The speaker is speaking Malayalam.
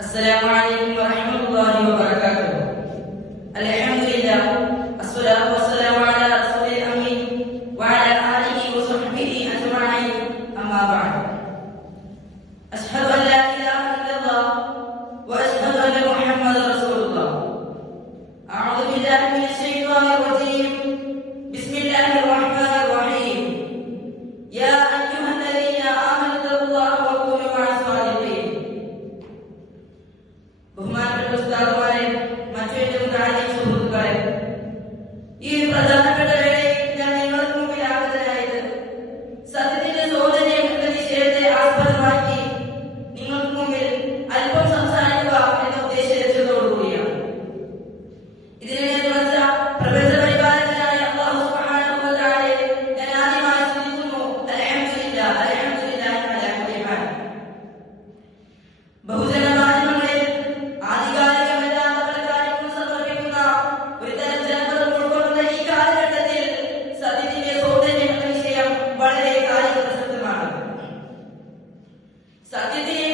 السلام عليكم ورحمة الله وبركاته الحمد لله الصلاة والسلام ഈ പ്രധാനപ്പെട്ട ഞാൻ നിങ്ങൾക്ക് മുമ്പിൽ ആഗതനായത് സത്യത്തിന്റെ സൗന്ദര്യം എന്ന ആസ്പദമാക്കി നിങ്ങൾക്ക് മുമ്പിൽ അല്പം സംസാരിക്കുക എന്ന ഉദ്ദേശ ലക്ഷ്യത്തോടുകൂടിയാണ് ഇതിനെ തുടർച്ച പ്രപഞ്ച അൽഹംദുലില്ലാഹി സൗന്ദര്യം എന്ന വിഷയം